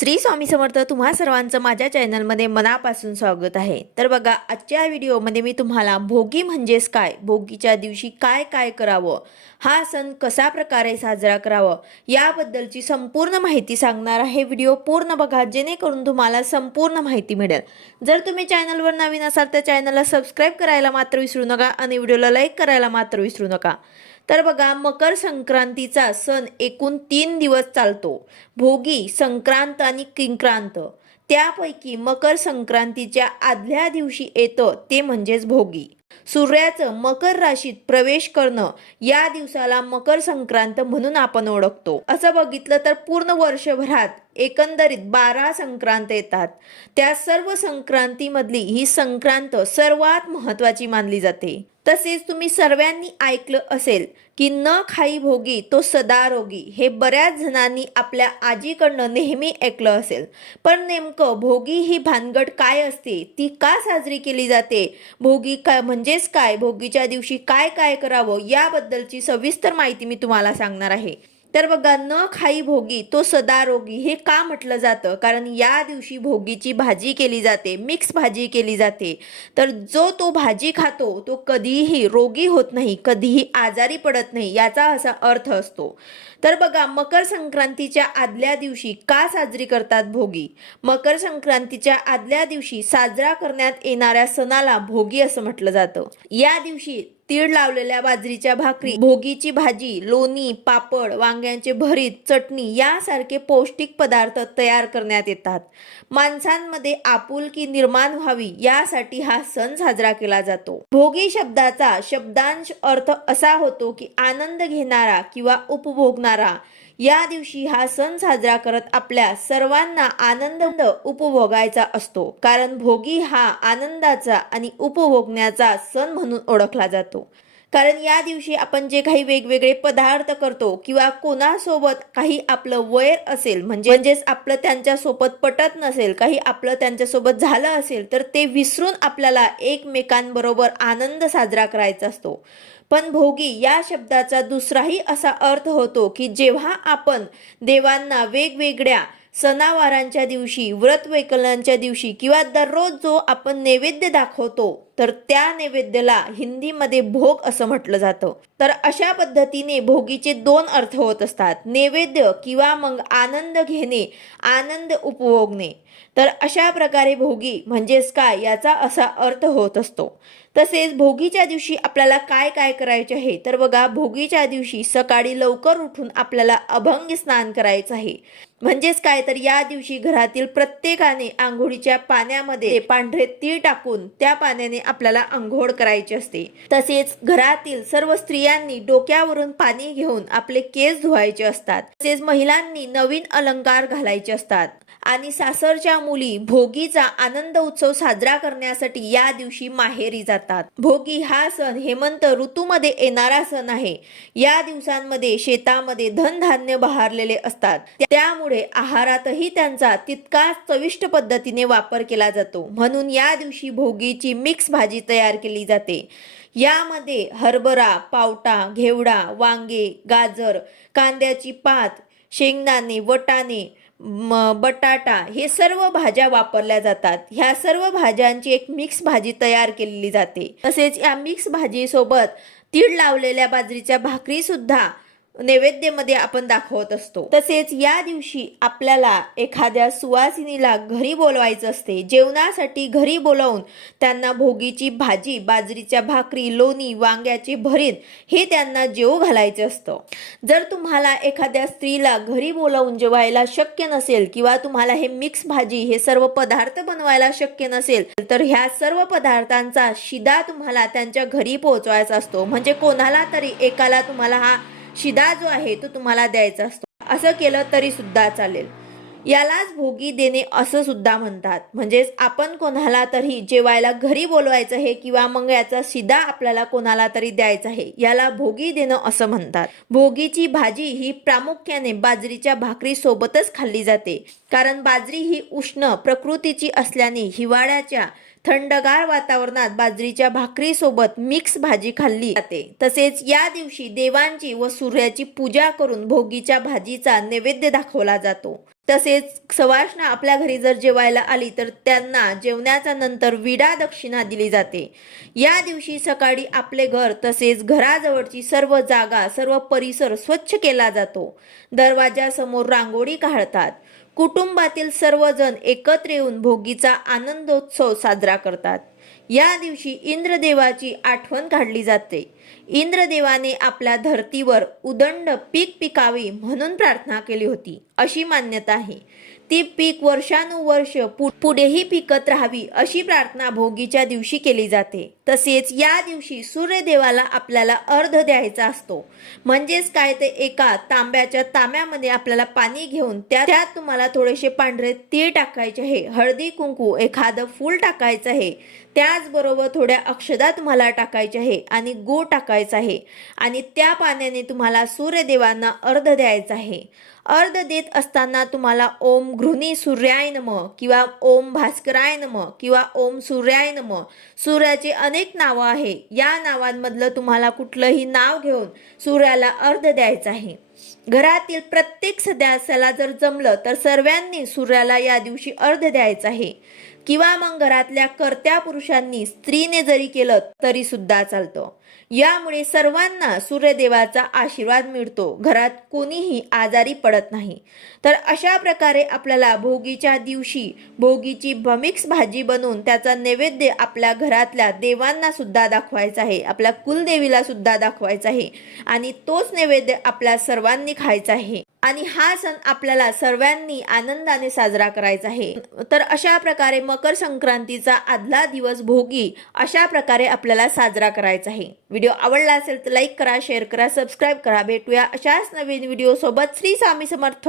श्री स्वामी समर्थ तुम्हा सर्वांचं माझ्या चॅनलमध्ये मनापासून स्वागत आहे. तर बघा आजच्या व्हिडिओमध्ये मी तुम्हाला भोगी म्हणजेच काय भोगीच्या दिवशी काय काय करावं हा सण कसा प्रकारे साजरा करावं याबद्दलची संपूर्ण माहिती सांगणार आहे. व्हिडिओ पूर्ण बघा जेणेकरून तुम्हाला संपूर्ण माहिती मिळेल. जर तुम्ही चॅनलवर नवीन असाल तर चॅनलला सबस्क्राईब करायला मात्र विसरू नका आणि व्हिडिओला लाईक करायला मात्र विसरू नका. तर बघा मकर संक्रांतीचा सण एकूण तीन दिवस चालतो. भोगी संक्रांत आणि किंक्रांत. त्यापैकी मकर संक्रांतीच्या आदल्या दिवशी येतं ते म्हणजेच भोगी. सूर्याचं मकर राशीत प्रवेश करणं या दिवसाला मकर संक्रांत म्हणून आपण ओळखतो. असं बघितलं तर पूर्ण वर्षभरात एकंदरीत बारा संक्रांत येतात. त्या सर्व संक्रांतीमधली ही संक्रांत सर्वात महत्वाची मानली जाते. तसेच तुम्ही सर्वांनी ऐकलं असेल की न खाई भोगी तो सदा रोगी हे बऱ्याच जणांनी आपल्या आजीकडनं नेहमी ऐकलं असेल. पण नेमकं भोगी ही भानगड काय असते? ती का साजरी केली जाते? भोगी काय म्हणजेच काय? भोगीच्या दिवशी काय काय करावं? याबद्दलची सविस्तर माहिती मी तुम्हाला सांगणार आहे. तर बघा न खाई भोगी तो सदा रोगी हे का म्हटलं जातं? कारण या दिवशी भोगीची भाजी केली जाते मिक्स भाजी केली जाते. तर जो तो भाजी खातो तो कधीही रोगी होत नाही कधीही आजारी पडत नाही याचा असा अर्थ असतो. तर बघा मकर संक्रांतीच्या आदल्या दिवशी का साजरी करतात भोगी? मकर संक्रांतीच्या आदल्या दिवशी साजरा करण्यात येणाऱ्या सणाला भोगी असं म्हटलं जातं. या दिवशी तीळ लावलेल्या बाजरीच्या भाकरी भोगीची भाजी लोणी पापड वांग्यांचे भरीत चटणी यासारखे पौष्टिक पदार्थ तयार करण्यात येतात. माणसांमध्ये आपुलकी निर्माण व्हावी यासाठी हा सण साजरा केला जातो. भोगी शब्दाचा शब्दांश अर्थ असा होतो की आनंद घेणारा किंवा उपभोगणारा. या दिवशी हा सण साजरा करत आपल्या सर्वांना आनंद उपभोगायचा असतो. कारण भोगी हा आनंदाचा आणि उपभोगण्याचा सण म्हणून ओळखला जातो. कारण या दिवशी आपण जे काही वेगवेगळे पदार्थ करतो किंवा कोणासोबत काही आपलं वैर असेल म्हणजे म्हणजेच आपलं त्यांच्यासोबत पटत नसेल काही आपलं त्यांच्यासोबत झालं असेल तर ते विसरून आपल्याला एकमेकांबरोबर आनंद साजरा करायचा असतो. पण भोगी या शब्दाचा दुसराही असा अर्थ होतो की जेव्हा आपण देवांना वेगवेगळ्या सणावारांच्या दिवशी व्रत वैकल्यांच्या दिवशी किंवा दररोज जो आपण नैवेद्य दाखवतो तर त्या नैवेद्याला हिंदीमध्ये भोग असं म्हटलं जातं. तर अशा पद्धतीने भोगीचे दोन अर्थ होत असतात. नैवेद्य किंवा मग आनंद घेणे आनंद उपभोगणे. तर अशा प्रकारे भोगी म्हणजेच काय याचा असा अर्थ होत असतो. तसेच भोगीच्या दिवशी आपल्याला काय काय करायचे आहे? तर बघा भोगीच्या दिवशी सकाळी लवकर उठून आपल्याला अभंग स्नान करायचं आहे. म्हणजेच काय? तर या दिवशी घरातील प्रत्येकाने आंघोळीच्या पाण्यामध्ये पांढरे तीळ टाकून त्या पाण्याने आपल्याला अंघोळ करायची असते. तसेच घरातील सर्व स्त्रियांनी डोक्यावरून पाणी घेऊन आपले केस धुवायचे असतात. तसेच महिलांनी नवीन अलंकार घालायचे असतात. आणि सासरच्या मुली भोगीचा आनंद उत्सव साजरा करण्यासाठी या दिवशी माहेरी जातात. भोगी हा सण हेमंत ऋतूमध्ये येणारा सण आहे. या दिवसांमध्ये शेतामध्ये धनधान्य बहारलेले असतात. त्यामुळे आहारातही त्यांचा तितकाच चविष्ट पद्धतीने वापर केला जातो. म्हणून या दिवशी भोगीची मिक्स भाजी तयार केली जाते. यामध्ये हरभरा पावटा घेवडा वांगे गाजर कांद्याची पात शेंगदाणे वटाणे म बटाटा हे सर्व भाज्या वापरल्या जातात. ह्या सर्व भाज्यांची एक मिक्स भाजी तयार केलेली जाते. तसेच या मिक्स भाजीसोबत तीळ लावलेल्या बाजरीच्या भाकरी सुद्धा नैवेद्यमध्ये आपण दाखवत असतो. तसेच या दिवशी आपल्याला एखाद्या सुवासिनीला घरी बोलवायचं असते. जेवणासाठी घरी बोलावून त्यांना भोगीची भाजी बाजरीच्या भाकरी लोणी वांग्याचे भरीत हे त्यांना जेव घालायचं असतं. जर तुम्हाला एखाद्या स्त्रीला घरी बोलावून जेवायला शक्य नसेल किंवा तुम्हाला हे मिक्स भाजी हे सर्व पदार्थ बनवायला शक्य नसेल तर ह्या सर्व पदार्थांचा शिदा तुम्हाला त्यांच्या घरी पोहोचवायचा असतो. म्हणजे कोणाला तरी एकाला तुम्हाला हा शिदा जो आहे तो तुम्हाला द्यायचा असतो. असं केलं तरी सुद्धा चालेल. यालाच भोगी देणे असं सुद्धा म्हणतात. म्हणजेच आपण कोणाला तरी जेवायला घरी बोलवायचं आहे किंवा मग याचा शिदा आपल्याला कोणाला तरी द्यायचा आहे याला भोगी देणं असं म्हणतात. भोगीची भाजी ही प्रामुख्याने बाजरीच्या भाकरी सोबतच खाल्ली जाते. कारण बाजरी ही उष्ण प्रकृतीची असल्याने हिवाळ्याच्या थंडगार वातावरणात बाजरीच्या भाकरीसोबत मिक्स भाजी खाल्ली जाते. तसेच या दिवशी देवांची व सूर्याची पूजा करून भोगीच्या भाजीचा नैवेद्य दाखवला जातो. तसेच सवाष्ण आपल्या घरी जर जेवायला आली तर त्यांना जेवण्याच्या नंतर विडा दक्षिणा दिली जाते. या दिवशी सकाळी आपले घर तसेच घराजवळची सर्व जागा सर्व परिसर स्वच्छ केला जातो. दरवाजासमोर रांगोळी काढतात. कुटुंबातील सर्वजण एकत्र येऊन भोगीचा आनंदोत्सव साजरा करतात. या दिवशी इंद्रदेवाची आठवण काढली जाते. इंद्रदेवाने आपल्या धर्तीवर उदंड पीक पिकावी म्हणून प्रार्थना केली होती अशी मान्यता आहे. ती पीक वर्षानुवर्ष पु- पुढेही पिकत राहावी अशी प्रार्थना भोगीच्या दिवशी केली जाते. तसेच या दिवशी सूर्यदेवाला आपल्याला अर्ध द्यायचा असतो. म्हणजेच काय ते एका तांब्याच्या तांब्यामध्ये आपल्याला पाणी घेऊन त्या- त्यात तुम्हाला थोडेसे पांढरे तीळ टाकायचे आहे. हळदी कुंकू एखादं फूल टाकायचं आहे. त्याचबरोबर थोड्या अक्षदा तुम्हाला टाकायचे आहे आणि गूळ टाकायचा आहे. आणि त्या पाण्याने तुम्हाला सूर्यदेवांना अर्ध द्यायचा आहे. अर्ध देत असताना तुम्हाला ओम घृणी सूर्याय नम किंवा ओम भास्कराय नम किंवा ओम सूर्याय नम. सूर्याचे अनेक नावं आहे. या नावांमधलं तुम्हाला कुठलंही नाव घेऊन सूर्याला अर्ध द्यायचा आहे. घरातील प्रत्येक सदस्याला जर जमलं तर सर्वांनी सूर्याला या दिवशी अर्ध द्यायचा आहे. किंवा मग घरातल्या कर्त्या पुरुषांनी स्त्रीने जरी केलं तरी सुद्धा चालतं. यामुळे सर्वांना सूर्यदेवाचा आशीर्वाद मिळतो. घरात कोणीही आजारी पडत नाही. तर अशा प्रकारे आपल्याला भोगीच्या दिवशी भोगीची भमिक्स भाजी बनवून त्याचा नैवेद्य आपल्या घरातल्या देवांना सुद्धा दाखवायचा आहे. आपल्या कुलदेवीला सुद्धा दाखवायचा आहे. आणि तोच नैवेद्य आपल्या सर्वांनी खायचा आहे. आणि हा सण आपल्याला सर्वांनी आनंदाने साजरा करायचा आहे. तर अशा प्रकारे मकर संक्रांतीचा आदला दिवस भोगी अशा प्रकारे आपल्याला साजरा करायचा आहे. व्हिडिओ आवडला असेल तर लाईक करा शेअर करा सबस्क्राईब करा. भेटूया अशाच नवीन व्हिडिओ सोबत श्री स्वामी समर्थ.